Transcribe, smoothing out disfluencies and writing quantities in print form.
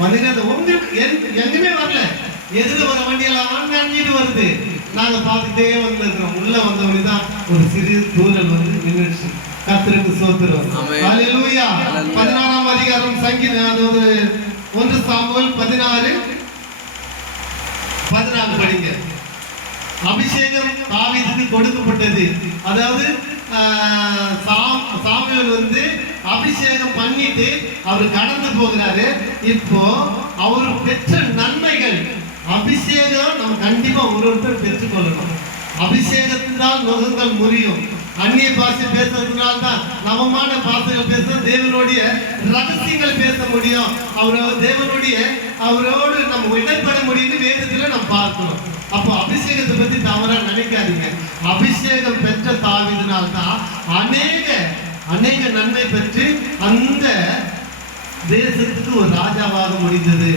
வந்துங்க ஒன்று எங்குமே வரல. எதிர வர வண்டியெல்லாம் நனைஞ்சிட்டு வருது. நாங்க பார்த்துட்டே வந்துருக்கிறோம். உள்ள வந்தவங்க தான் ஒரு சிறு தூரல் வந்து நின்றுச்சு. கர்த்தருக்கு ஸ்தோத்திரம். ஹல்லேலூயா. 16ஆம் அதிகாரம் சங்கீதம், அதாவது 1 சாமுவேல் 16 படிங்க. அபிஷேகம் தாவீதுக்கு கொடுக்கப்பட்டது. அதாவது சாமுவேல் வந்து அபிஷேகம் பண்ணிட்டு அவர் கடந்து போகிறாரு. இப்போ அவர் பெற்ற நன்மைகள், அபிஷேகம் நம்ம கண்டிப்பா ஒருத்தர் பெற்றுக்கொள்ளணும். அபிஷேகத்தினால் நுகங்கள் முறியும். அந்நிய பாஷை பேசுறதுனால தான் நவமான பாஷைகள் பேச, தேவனுடைய ரகசியங்கள் பேச முடியும். அவரோடு நம்ம இடைப்பட முடியும்னு வேதத்துல நம்ம பார்க்கணும். அப்போ அபிஷேகத்தை பத்தி தவறா நினைக்காதீங்க. அபிஷேகம் பெற்ற தாவீதினால்தான் அநேக நன்மை பெற்று அந்த தேசத்துக்கு ஒரு ராஜாவாக முடிந்தது.